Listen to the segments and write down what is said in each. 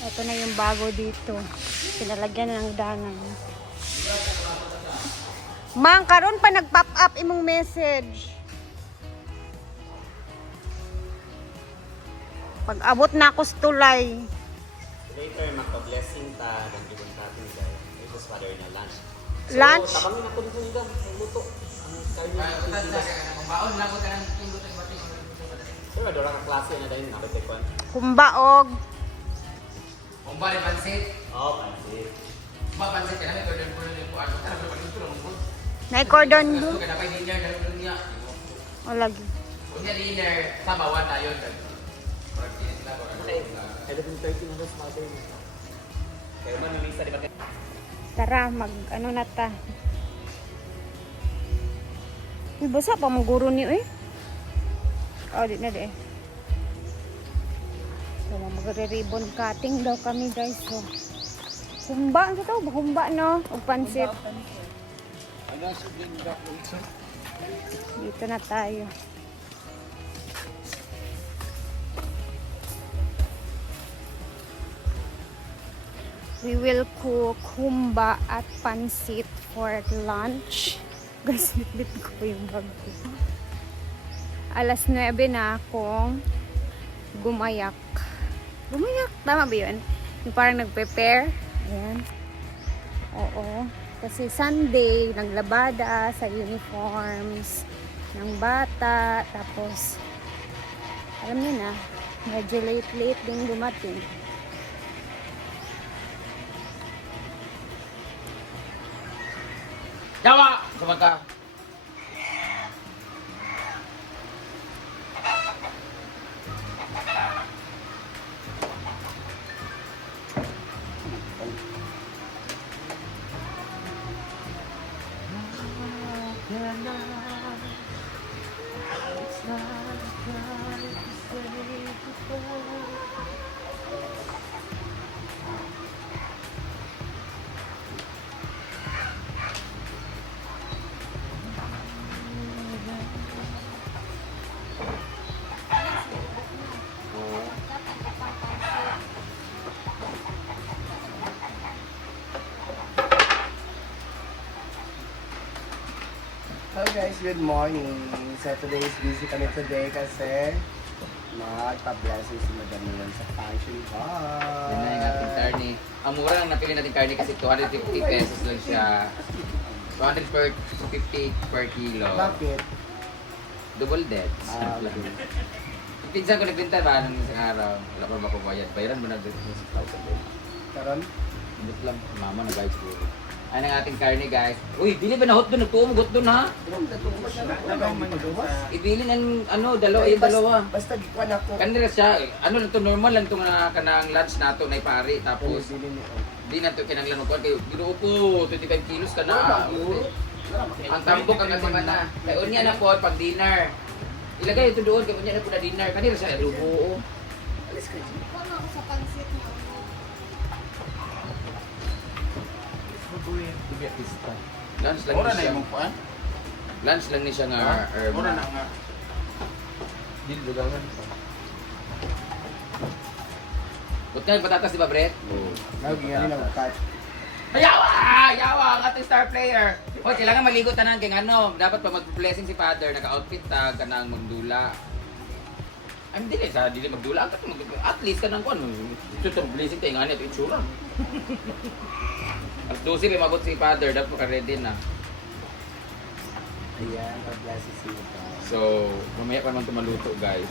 Ito na yung bago dito. Pinalagyan ng danan. Mang, karon pa nag-pop up imong message. Pag abot na ako sa tulay. Later, magpa-blessing ta, dan gibon natin guys. Ito sa father na lunch. Lunch? So, tabangin ako dito nila. Luto. Ang karne. Baon lang ko kanang tindot ang bating. Sure, adora ka klase na dahil nakitikwan. Kumbaog. Umba ni pansit. Oh, pansit. Umba pansit kana ko dan puno ni ko ano kana ko dito lang mo. Nay cordon Gusto bleu. ka na pa dinner dan niya. O lagi. Unya dinner sa bawat tayo dan. Kaya 11:30 na sa mother niya. Kaya man yung isa, di ba? Tara, mag ano na ta. Uy, basa pa mong guro ni eh. Oh, di na di eh. So, magre-ribbon cutting daw kami guys. So, humba, ano to? Humba no? O pansit. Dito na tayo. We will cook humba at pansit for lunch. Guys, bitbit ko po yung bag ko. Alas 9 na akong gumayak. Gumayak? Tama ba yun? Yung parang nag-prepare. Ayan. Oo. Kasi Sunday, naglabada sa uniforms ng bata. Tapos, alam niyo na, medyo late din dumating. Jawa, sumaka. Hello guys, good morning. So today is busy kami today kasi magpa-blessing si Madam Milan sa function hall. Yan na yung ating karne. Ang mura lang napili natin karne kasi 250 pesos lang siya. 250 per kilo. Bakit? Double dead. Okay. Pinsan ko nagbinta ba nung isang araw. Wala pa ba bayad? Bayaran mo na 6,000. Karon? Hindi lang. Mama na bayad siguro. Ay ang ating karne guys. Uy, bili ba na hot doon? Nagtuumgot doon ha? Ibili ng ano, dalawa yung dalawa. Basta gikuan ako. Kanila siya, ano lang to, normal lang itong kanang lunch nato na ipari. Tapos, di na ito kinanglan ko. Kaya binuo ko, 25 kilos ka na. Ang tambok ang kasi na. Kaya unya na po, pag dinner. Ilagay ito doon, kaya unya na po na dinner. Kanila siya, lubuo. Alis ka dyan. Ano ako sa pansit mo? Lunch lang ni siya. Lunch lang ni siya nga herb. Mura na nga. Dili dugangan. Buti nga yung patatas, di ba, Brett? Oo. Lagi nga nila mag-cut. Yawa! Yawa! Ang ating star player! Hoy, kailangan maligo tanan kay ano, dapat pa mag-blessing si Father, naka-outfit ta, kanang magdula. Ay, dili sa dili magdula, at least kanang kuan, ito blessing tayo nga ito itsura. At 12 may mabot si Father, dapat maka-ready na. Ayan, pa-blessing si Madam. So, mamaya pa naman ito maluto, guys.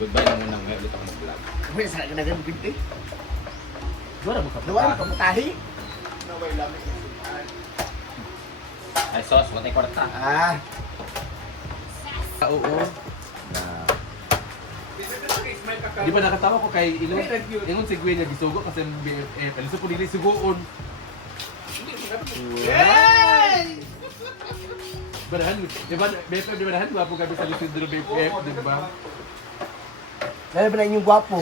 Goodbye na muna, mamaya ulit ako mag-vlog. Uy, saan ka na ganun binti? Dora mo ka Luwan mo pamutahi? Ay, sauce, watay kwarta. Ah. Oo. Di ba nakatawa ko kay Ingon si Gwen na gisugo kasi BFF. Aliso po nila sugoon. Barahan, di ba BFF di ba nahan? Wapo kami sa Lucidro BFF, di ba? Lalo ba na inyong gwapo?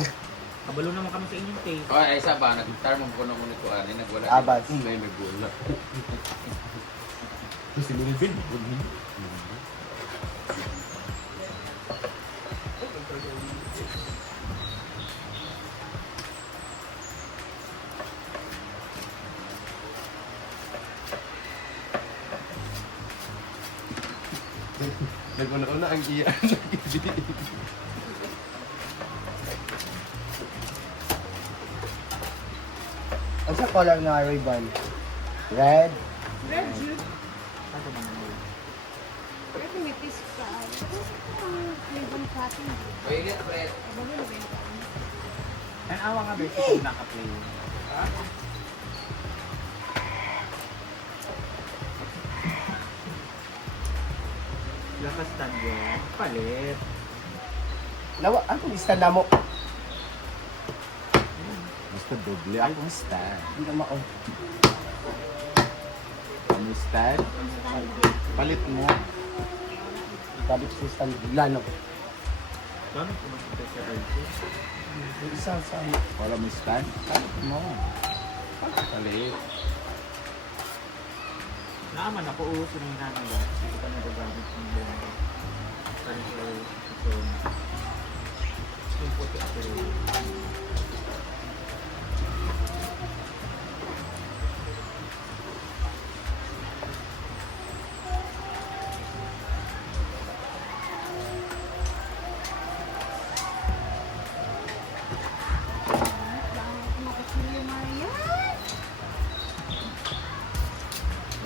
Kabalo naman kami sa inyong taste. Oh, ay isa ba? Nag-tar mo ko nung ko ani nagwala. Abas. May nagwala. Ito si Melvin. Naguna-una ang iya. Ang sa color na ribbon? Red? Red juice. Red nipis ka. Ribbon cutting. Violet red. Ang awa nga ba kung naka-play? Lakas tango. Palit. Nawa, ang stand na mo? Basta doble akong stand. Hindi na mao. Ano stand? Palit mo. Kabit sa stand. Lano. Paano kung makita sa RT? Yung isa sa... Wala mo stand? Palit mo. Palit. Naaman ako uso na yung namin lang. Hindi ko pa nagagamit ng buong transfer. So, yung puti ako rin.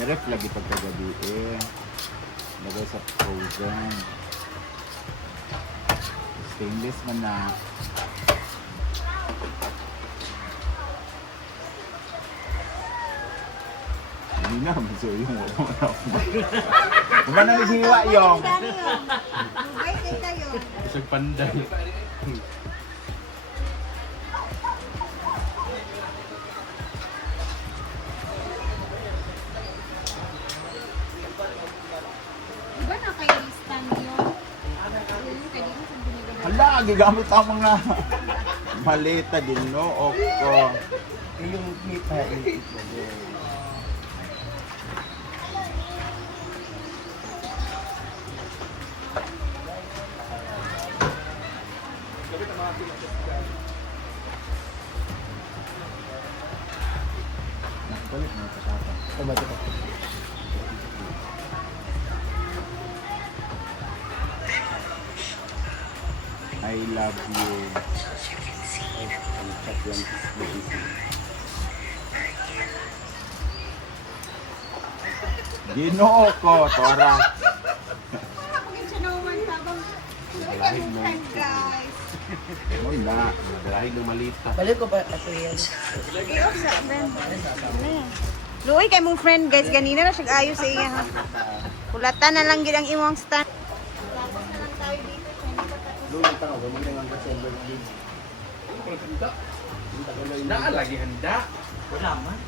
Naref lagi pagkagabi eh. Lagay sa frozen. Stainless man na. Hindi na, so yung wala mo na ako. Huwag na naghiwa yung. Isang panday. Diba na kayo stand yun? Kaya dito sa binigawa. Hala, gigamit ang mga maleta din, no? Oko. Yung kita. Palit mo, kasapa. Tomato ko. I love you. Ginoo ko, Tora. Dalahig mo. Muna, dalahig ng malita. Balik ko pa ito yan. Luoy kay mong friend guys, ganina na siya ayos sa iya ha. Kulatan na lang gid ang imong stand. Lulo pa ako, magandang ang December gig. Naalagi handa. Wala man.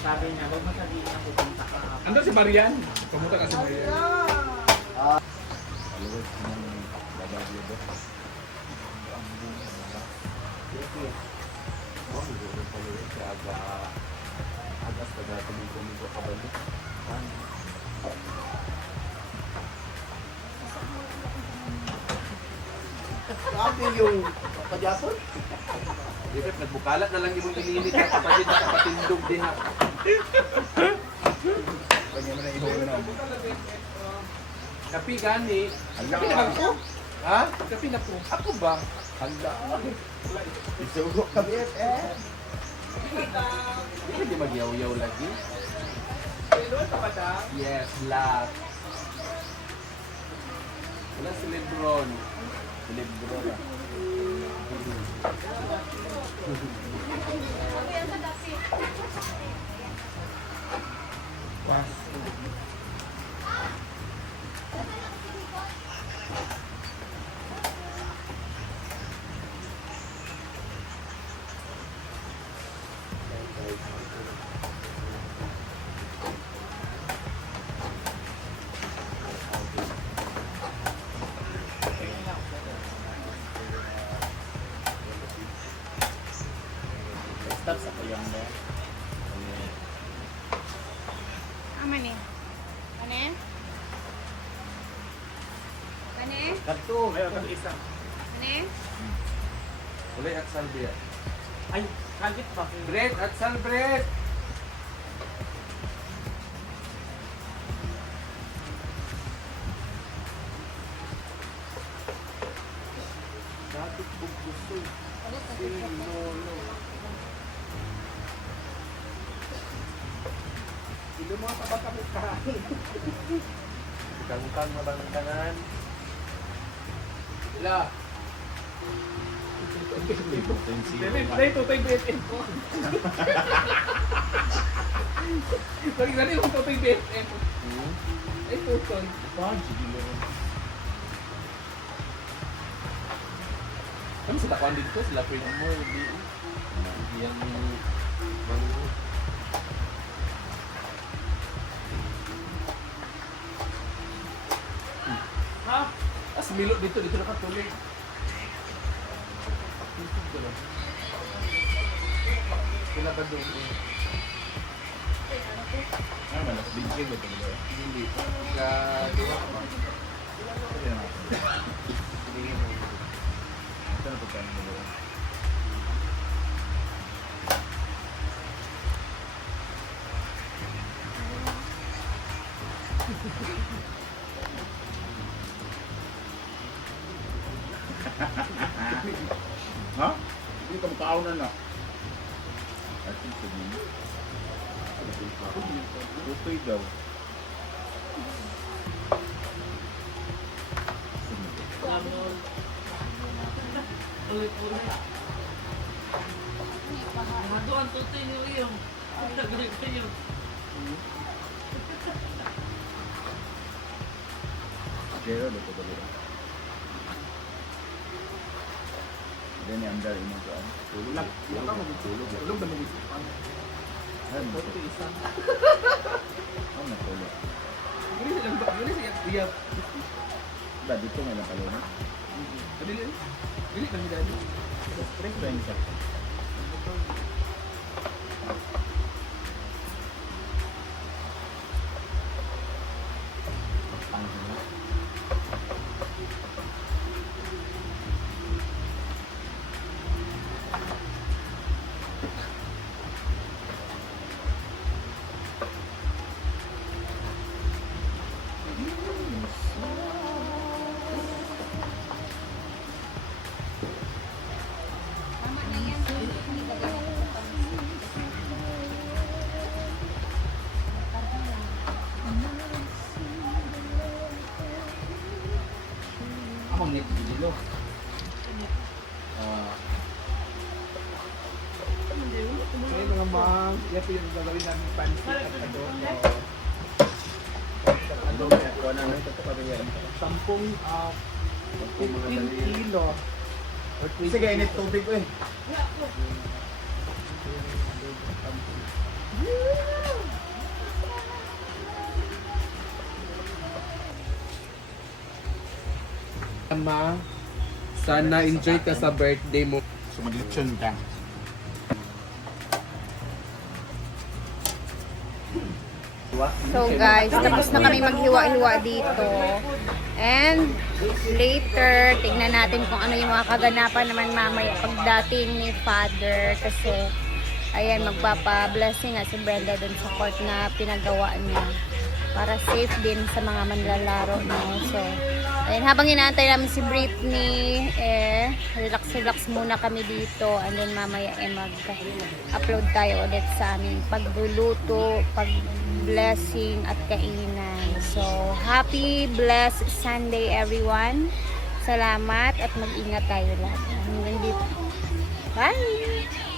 Sabi niya, huwag mo sabihin na pupunta ka. Ando si Marian. Pumunta ka si Marian. Aluwas ng babagyo ba? Agas pa natin yung kuminto ka ba? Ate yung padyapon? Dito, nagbukalat na lang yung ininit na kapatid na kapatindog din ha. Kanya mo na ihulog na. Kapi gani. Hala. Kapi na ko. Ha? Kapi na po. Ako ba? Handa. Isugo ka BFF. Hindi magyaw-yaw lagi. Yes, last. Wala si Lebron. Libro na. Stop sa kayang mo. Aman eh. Ane? Ane? Kato, mayroon kang isa. Ane? Wala at salbe. Ay, kagit pa. Bread at sal bread. Ilo mga kapag kain. Kangkang mabangangan. Sila. Dali, tutay BFF ko. Lagi na yung tutay BFF. Ay, tutay. Ano sila kuhan dito? Sila Prince mo, hindi. Yang baru. Ha? As milot dito nakatuloy. Sila ba doon? Ah, malas bigay ba ito? Hindi. Dua pa. Ito na pagkain mo doon. Ha? Hindi ka makaunan na. I think so din. Okay daw. Zero dito ba dito? Then andar ini kan. Tulog lang. Tulog ka magtulog. Tulog na mag-isip. Ay, mo. Ito isa. Oh, natulog. Gini silang ba? Gini siya. Iya. Ba dito may napalunod. Dili. Dili kami dali. Stress ba yun siya? Ako nito dilo. Ay, mga ma'am. Yan po yung gagawin namin pansit at adobo. Adobo na. Kuha na ito pa rin yan. 15 kilo. Or 20 Sige, init tubig ko eh. Ma, sana enjoy ka sa birthday mo. Sumaglitsyon ka. So guys, tapos na kami maghiwa-hiwa dito. And later, tignan natin kung ano yung mga kaganapan naman mamaya pagdating ni Father. Kasi, ayan, magpapa-blessing nga si Brenda dun sa court na pinagawa niya. Para safe din sa mga manlalaro niya. So, ayan, habang inaantay namin si Britney, relax-relax muna kami dito. And then mamaya mag-upload tayo ulit sa aming pagluluto, pag-blessing at kainan. So, happy, blessed Sunday everyone. Salamat at mag-ingat tayo lahat. Hanggang dito. Bye!